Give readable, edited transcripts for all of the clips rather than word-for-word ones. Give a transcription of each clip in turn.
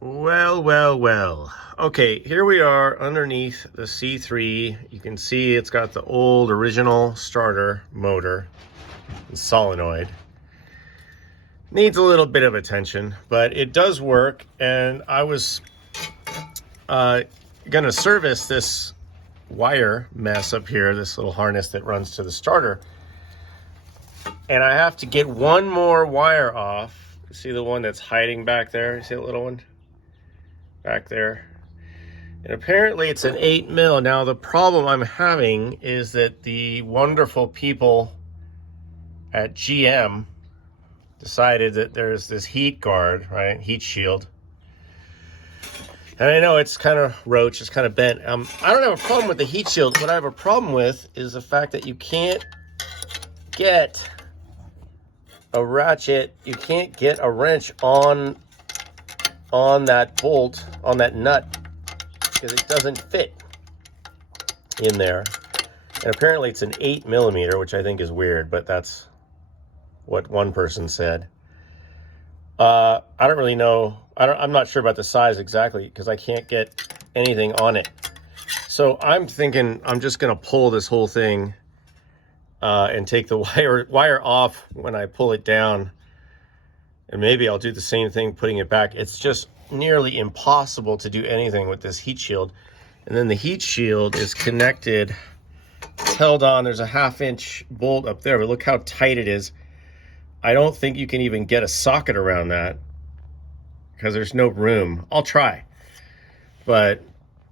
Well, well, well. Okay, here we are underneath the C3. You can see it's got the old original starter motor and solenoid. Needs a little bit of attention, but it does work. And I was gonna service this wire mess up here, this little harness that runs to the starter. And I have to get one more wire off. See the one that's hiding back there? See that little one? Back there. And apparently it's an 8 mil. Now the problem I'm having is that the wonderful people at GM decided that there's this heat guard, right? Heat shield. And I know it's kind of roach, it's kind of bent. I don't have a problem with the heat shield. What I have a problem with is the fact that you can't get a ratchet, you can't get a wrench on that bolt, on that nut, because it doesn't fit in there. And apparently it's an 8 millimeter, which I think is weird, but that's what one person said. I don't really know. I'm not sure about the size exactly because I can't get anything on it. So I'm thinking I'm just going to pull this whole thing and take the wire off when I pull it down. And maybe I'll do the same thing putting it back. It's just nearly impossible to do anything with this heat shield. And then the heat shield is connected, it's held on. There's a 1/2 inch bolt up there, but look how tight it is. I don't think you can even get a socket around that because there's no room. I'll try. But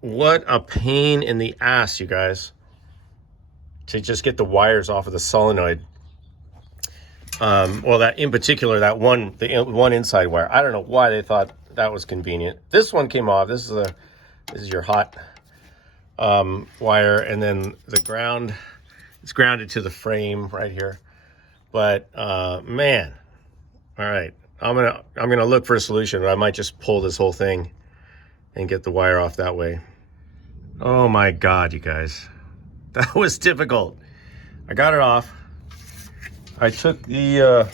what a pain in the ass, you guys, to just get the wires off of the solenoid. Well, that in particular, the one inside wire. I don't know why they thought that was convenient. This one came off. This is your hot wire, and then the ground. It's grounded to the frame right here. But man, all right. I'm gonna look for a solution. I might just pull this whole thing and get the wire off that way. Oh my God, you guys, that was difficult. I got it off. I took the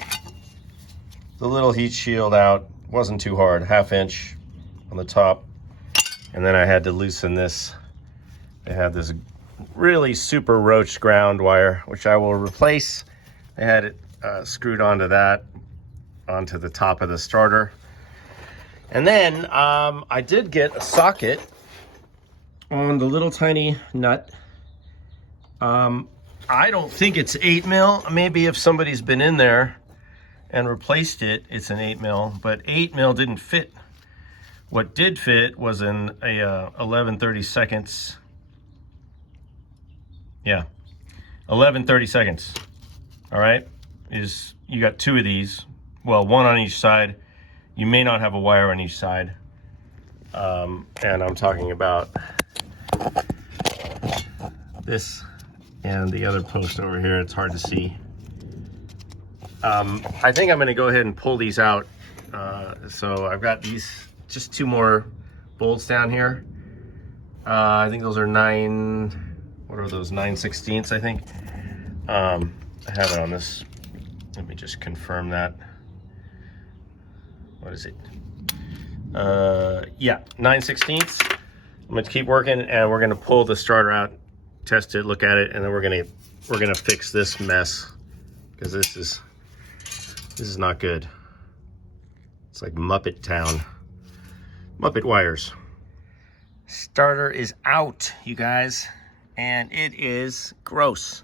little heat shield out. It wasn't too hard, 1/2 inch on the top. And then I had to loosen this. I had this really super roach ground wire, which I will replace. I had it screwed onto the top of the starter. And then I did get a socket on the little tiny nut. I don't think it's 8 mil. Maybe if somebody's been in there and replaced it, it's an 8 mil, but 8 mil didn't fit. What did fit was a 11/32. Yeah, 11/32. All right, you got 2 of these. Well, one on each side. You may not have a wire on each side. And I'm talking about this and the other post over here. It's hard to see. I think I'm going to go ahead and pull these out. So I've got these, just 2 more bolts down here. I think those are 9/16, I think. I have it on this. Let me just confirm that. What is it? Yeah, 9/16. I'm going to keep working, and we're going to pull the starter out, test it, look at it, and then we're gonna fix this mess, because this is not good. It's like Muppet Town. Muppet wires. Starter is out, you guys, and it is gross.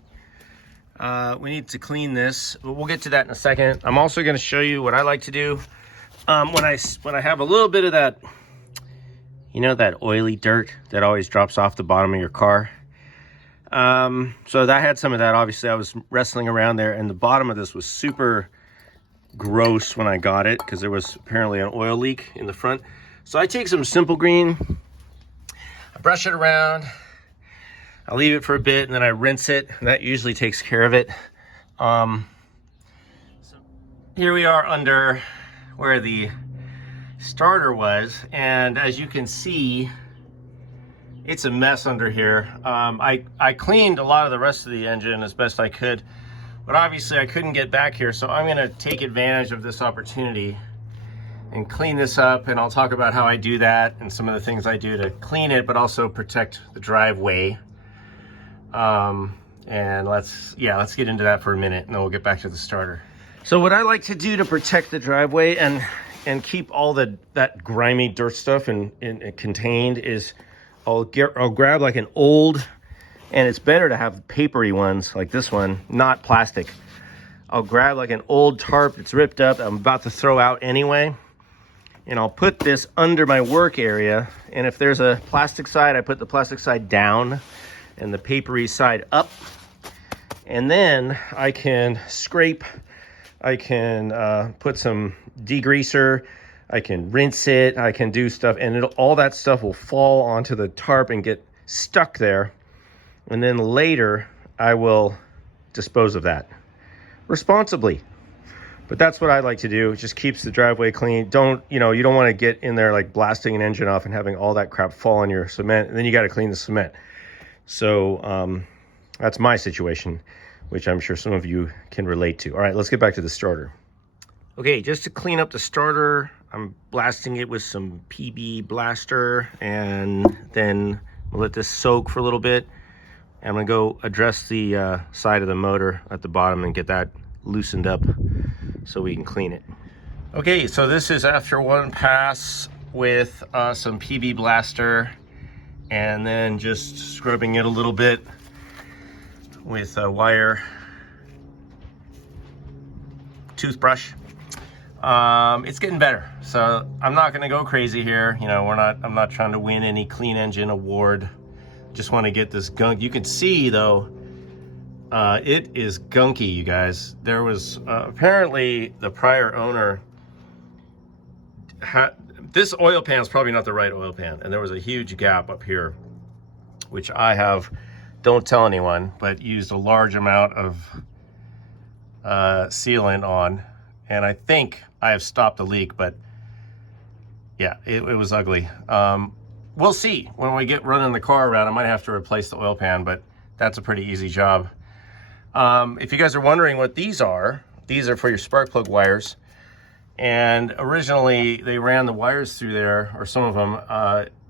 We need to clean this, but we'll get to that in a second. I'm also going to show you what I like to do when I have a little bit of that, you know, that oily dirt that always drops off the bottom of your car. So I had some of that. Obviously, I was wrestling around there, and the bottom of this was super gross when I got it because there was apparently an oil leak in the front. So I take some Simple Green, I brush it around, I leave it for a bit, and then I rinse it, and that usually takes care of it. So here we are under where the starter was, and as you can see, it's a mess under here. I cleaned a lot of the rest of the engine as best I could, but obviously I couldn't get back here, so I'm going to take advantage of this opportunity and clean this up, and I'll talk about how I do that and some of the things I do to clean it, but also protect the driveway. And let's get into that for a minute, and then we'll get back to the starter. So what I like to do to protect the driveway and keep all that grimy dirt stuff contained is I'll grab like an old, and it's better to have papery ones like this one, not plastic. I'll grab like an old tarp that's ripped up, I'm about to throw out anyway, and I'll put this under my work area. And if there's a plastic side, I put the plastic side down and the papery side up. And then I can scrape, I can put some degreaser, I can rinse it, I can do stuff, and all that stuff will fall onto the tarp and get stuck there. And then later I will dispose of that responsibly. But that's what I like to do. It just keeps the driveway clean. You don't want to get in there like blasting an engine off and having all that crap fall on your cement, and then you got to clean the cement. So that's my situation, which I'm sure some of you can relate to. All right, let's get back to the starter. Okay, just to clean up the starter, I'm blasting it with some PB Blaster, and then we'll let this soak for a little bit. I'm gonna go address the side of the motor at the bottom and get that loosened up so we can clean it. Okay, so this is after one pass with some PB Blaster, and then just scrubbing it a little bit with a wire toothbrush. It's getting better, so I'm not gonna go crazy here. I'm not trying to win any clean engine award. Just want to get this gunk. You can see though, it is gunky, you guys. There was apparently the prior owner had this oil pan is probably not the right oil pan, and there was a huge gap up here, which I have, don't tell anyone, but used a large amount of sealant on, and I think I have stopped the leak. But yeah, it was ugly. We'll see when we get running the car around. I might have to replace the oil pan, but that's a pretty easy job. If you guys are wondering what these are for your spark plug wires. And originally they ran the wires through there, or some of them,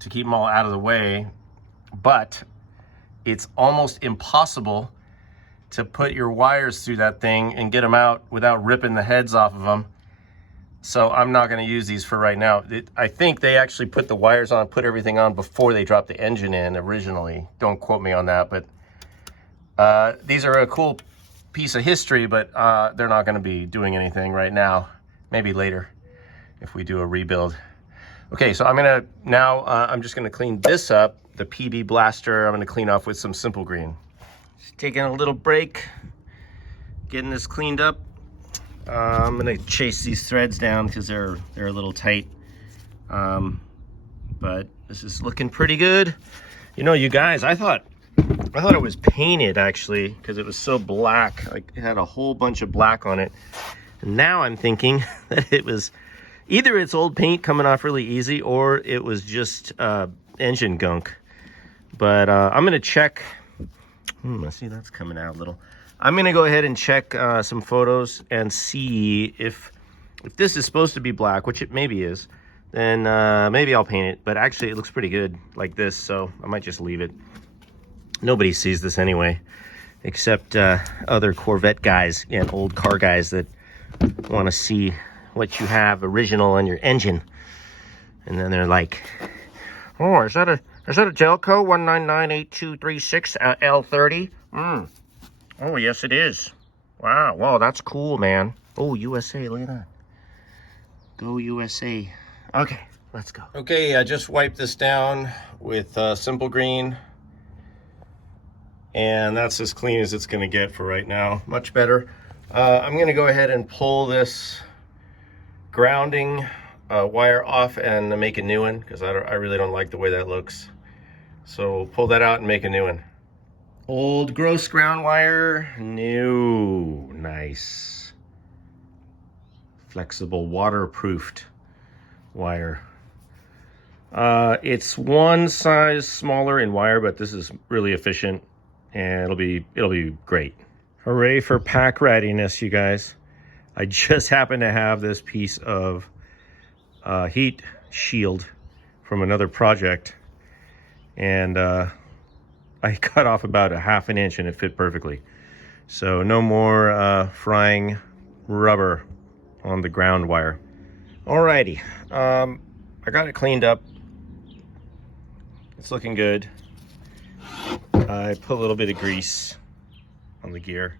to keep them all out of the way. But it's almost impossible to put your wires through that thing and get them out without ripping the heads off of them. So I'm not going to use these for right now. I think they actually put the wires on, put everything on before they dropped the engine in originally. Don't quote me on that, but these are a cool piece of history, but they're not going to be doing anything right now. Maybe later if we do a rebuild. Okay, so I'm just gonna clean this up, the PB Blaster. I'm gonna clean off with some Simple Green. Just taking a little break, getting this cleaned up. I'm gonna chase these threads down because they're a little tight. But this is looking pretty good. You guys, I thought it was painted actually, because it was so black. Like, it had a whole bunch of black on it. And now I'm thinking that it was either it's old paint coming off really easy, or it was just engine gunk. But I'm gonna check. Let's see, that's coming out a little. I'm gonna go ahead and check some photos and see if this is supposed to be black, which it maybe is. Then maybe I'll paint it. But actually, it looks pretty good like this, so I might just leave it. Nobody sees this anyway, except other Corvette guys and old car guys that want to see what you have original on your engine. And then they're like, oh, is that a Gelco 1998236 L30? Oh, yes it is. Wow, that's cool, man. Oh, USA, look at that. Go USA. Okay, let's go. Okay, I just wiped this down with Simple Green, and that's as clean as it's gonna get for right now. Much better. I'm gonna go ahead and pull this grounding wire off and make a new one, because I really don't like the way that looks. So pull that out and make a new one. Old gross ground wire, new, nice. Flexible, waterproofed wire. It's one size smaller in wire, but this is really efficient, and it'll be great. Hooray for pack readiness, you guys. I just happen to have this piece of heat shield from another project, and I cut off about a ½ an inch and it fit perfectly. So no more frying rubber on the ground wire. Alrighty, I got it cleaned up. It's looking good. I put a little bit of grease on the gear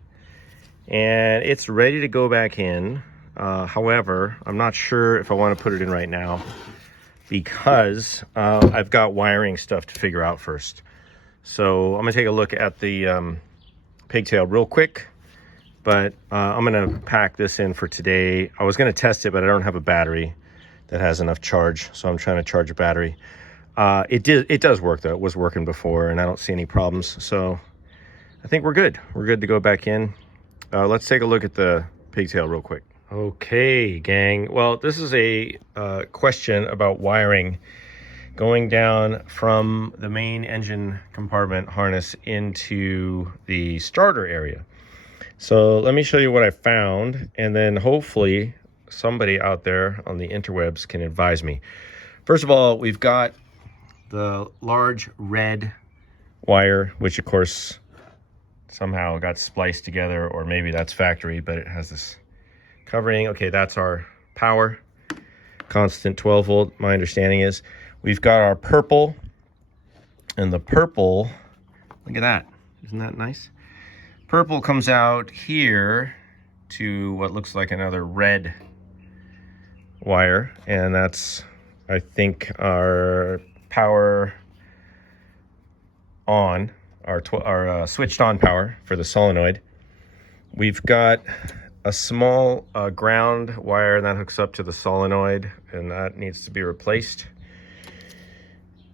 and it's ready to go back in. However, I'm not sure if I want to put it in right now because I've got wiring stuff to figure out first. So I'm gonna take a look at the pigtail real quick, but I'm gonna pack this in for today. I was gonna test it, but I don't have a battery that has enough charge, so I'm trying to charge a battery. It does work though. It was working before and I don't see any problems, so I think we're good. We're good to go back in. Let's take a look at the pigtail real quick. Okay, gang. Well, this is a question about wiring going down from the main engine compartment harness into the starter area. So let me show you what I found, and then hopefully somebody out there on the interwebs can advise me. First of all, we've got the large red wire, which of course somehow got spliced together, or maybe that's factory, but it has this covering. Okay, that's our power, constant 12 volt, my understanding is. We've got our purple, and the purple, look at that, isn't that nice? Purple comes out here to what looks like another red wire, and that's, I think, our power on, our switched on power for the solenoid. We've got a small ground wire that hooks up to the solenoid, and that needs to be replaced.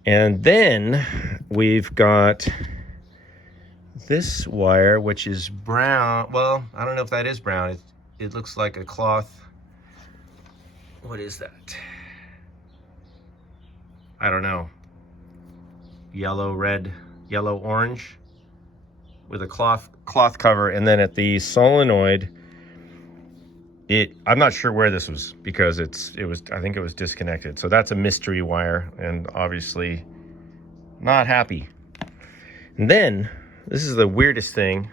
And then we've got this wire, which is brown. Well, I don't know if that is brown. It looks like a cloth. What is that? I don't know. Yellow, red, yellow, orange with a cloth cover. And then at the solenoid, I'm not sure where this was because I think it was disconnected. So that's a mystery wire, and obviously not happy. And then this is the weirdest thing.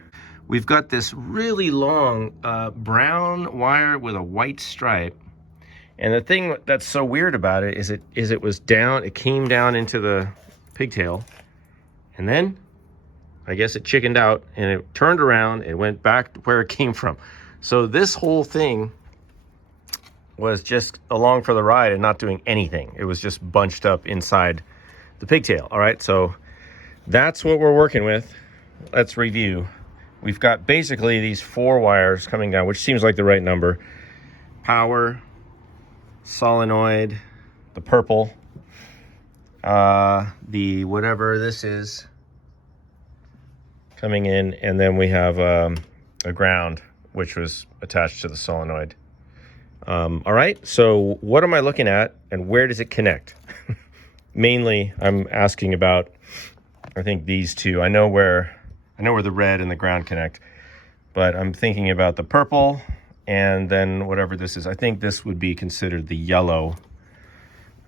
We've got this really long brown wire with a white stripe. And the thing that's so weird about it is it was down, it came down into the pigtail, and then I guess it chickened out and it turned around, it went back to where it came from. So this whole thing was just along for the ride and not doing anything. It was just bunched up inside the pigtail. All right, so that's what we're working with. Let's review. We've got basically these 4 wires coming down, which seems like the right number. Power, solenoid, the purple, the whatever this is coming in, and then we have a ground, which was attached to the solenoid. All right, so what am I looking at and where does it connect? Mainly, I'm asking about, I think these two. I know where the red and the ground connect, but I'm thinking about the purple and then whatever this is. I think this would be considered the yellow,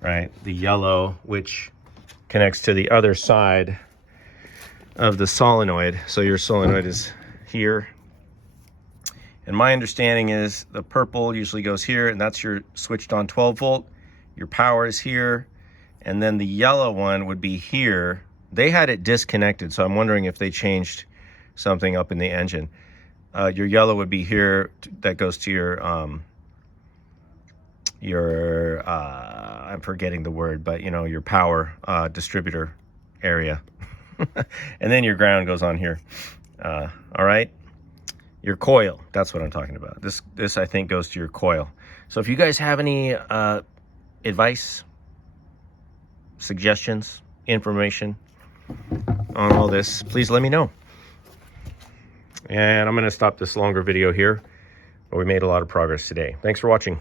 right? The yellow, which connects to the other side of the solenoid. So your solenoid is here. And my understanding is the purple usually goes here, and that's your switched on 12 volt. Your power is here. And then the yellow one would be here. They had it disconnected, so I'm wondering if they changed something up in the engine. Your yellow would be here, that goes to your I'm forgetting the word, but you know, your power distributor area. And then your ground goes on here. All right. Your coil, that's what I'm talking about. This I think goes to your coil. So if you guys have any advice, suggestions, information on all this, please let me know. And I'm going to stop this longer video here, but we made a lot of progress today. Thanks for watching.